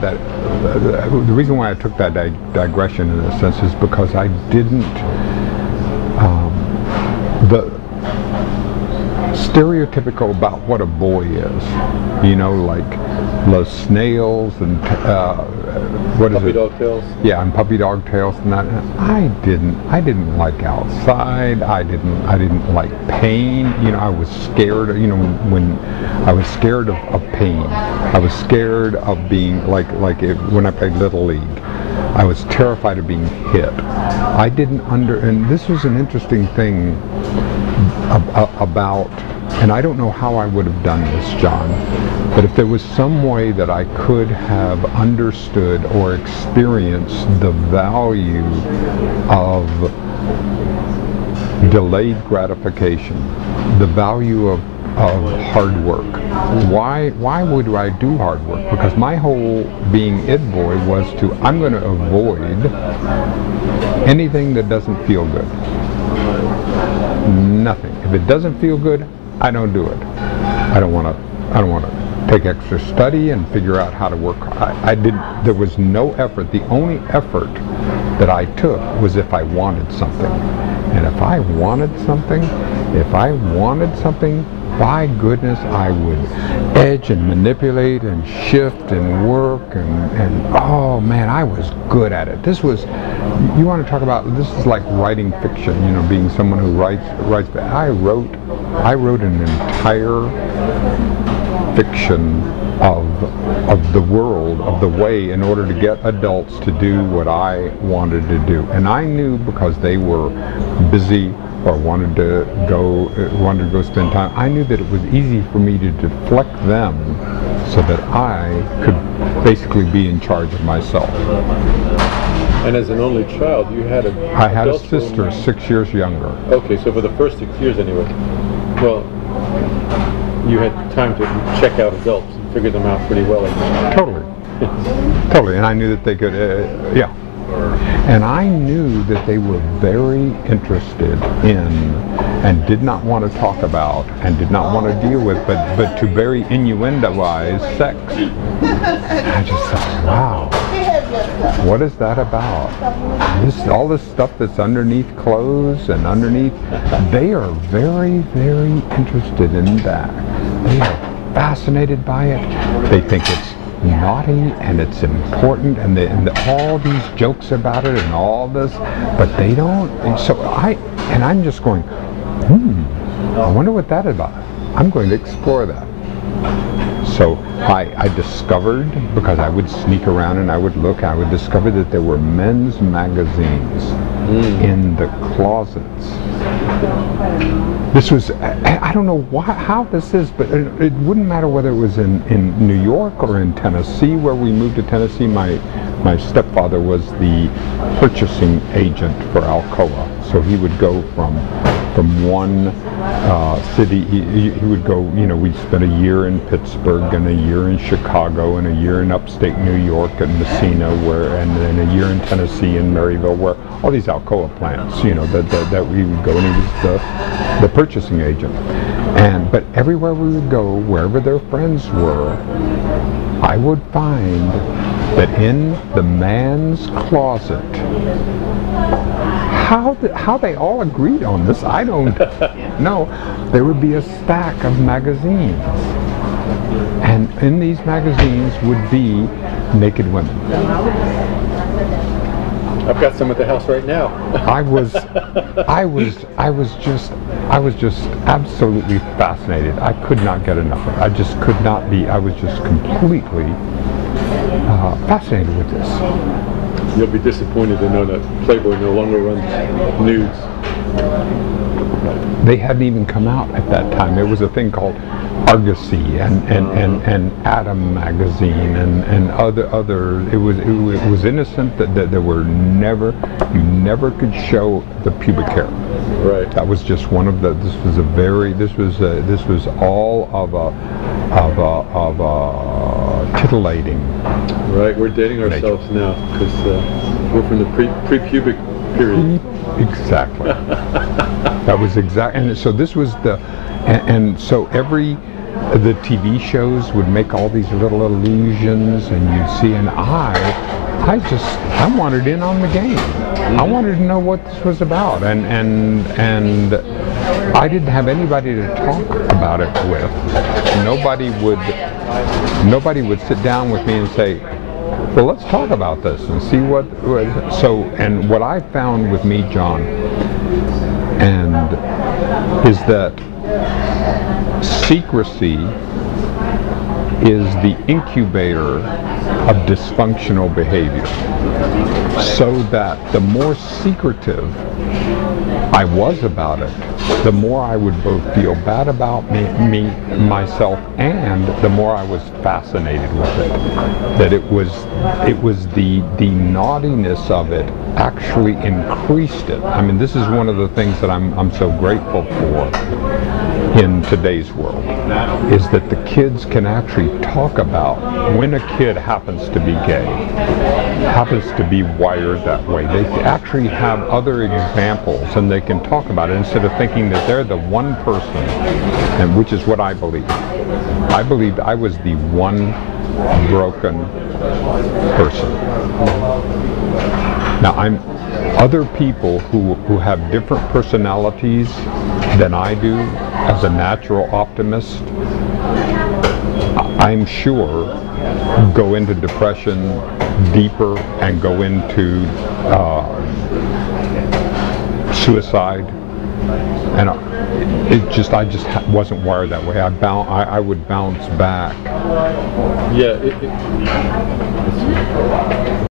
that the reason why I took that digression in a sense is because I didn't the stereotypical about what a boy is, you know, like the snails and what is Puppy it? dog tails. Yeah, and puppy dog tails and that. I didn't like outside. I didn't like pain. You know, I was scared. You know, when I was scared of pain. I was scared of being when I played Little League. I was terrified of being hit. I didn't and this was an interesting thing about, and I don't know how I would have done this, John, but if there was some way that I could have understood or experienced the value of delayed gratification, the value of hard work. Why would I do hard work? Because my whole being It Boy was I'm going to avoid anything that doesn't feel good. Nothing. If it doesn't feel good, I don't do it. I don't want to take extra study and figure out how to work. There was no effort. The only effort that I took was if I wanted something. And if I wanted something, by goodness, I would edge and manipulate and shift and work and oh man, I was good at it. This was, you want to talk about, this is like writing fiction, you know, being someone who writes. I wrote an entire fiction of the world, of the way, in order to get adults to do what I wanted to do. And I knew, because they were busy or wanted to go spend time, I knew that it was easy for me to deflect them so that I could basically be in charge of myself. And as an only child, you had I had a sister 6 years younger. Okay, so for the first 6 years anyway, well, you had time to check out adults and figure them out pretty well. Totally. Totally, and I knew that they could, yeah. And I knew that they were very interested in, and did not want to talk about, and did not want to deal with, but to very innuendo-wise sex. I just thought, wow, what is that about? All this stuff that's underneath clothes and underneath, they are very, very interested in that. They are fascinated by it. They think it's naughty and it's important, and all these jokes about it and all this, but they don't. And so I'm just going, I wonder what that is about. I'm going to explore that. So I discovered, because I would sneak around and I would look, I would discover that there were men's magazines in the closets. This was, I don't know how this is, but it wouldn't matter whether it was in New York or in Tennessee, where we moved to Tennessee. My stepfather was the purchasing agent for Alcoa, so he would go from one city. He would go, you know, we'd spend a year in Pittsburgh and a year in Chicago and a year in upstate New York and Messina, and then a year in Tennessee and Maryville, where all these Alcoa plants, you know, that we would go, and he was the purchasing agent. But everywhere we would go, wherever their friends were, I would find that in the man's closet, how they all agreed on this, I don't know. There would be a stack of magazines, and in these magazines would be naked women. I've got some at the house right now. I was just absolutely fascinated. I could not get enough of it. I just could not be. I was just completely fascinated with this. You'll be disappointed to know that Playboy no longer runs nudes. They hadn't even come out at that time. There was a thing called Argosy and Adam magazine and other. It was innocent that there were you never could show the pubic hair. Right. That was just one of the. This was all of a titillating. Right. We're dating ourselves now because we're from the pre-pubic period. Exactly. That was exact. And so this was the. And so every the TV shows would make all these little illusions, and you'd see, and I wanted in on the game. I wanted to know what this was about, and I didn't have anybody to talk about it with. Nobody would sit down with me and say, well, let's talk about this and see what. So, and what I found with me, John, is that secrecy is the incubator of dysfunctional behavior. So that the more secretive I was about it, the more I would both feel bad about myself, and the more I was fascinated with it. That it was the naughtiness of it actually increased it. I mean, this is one of the things that I'm so grateful for in today's world, is that the kids can actually talk about when a kid happens to be gay, happens to be wired that way. They actually have other examples, and they can talk about it instead of thinking that they're the one person, and which is what I believe. I believed I was the one broken person. Now, other people who have different personalities than I do, as a natural optimist, I'm sure go into depression deeper and go into suicide, and I just wasn't wired that way. I would bounce back. Yeah.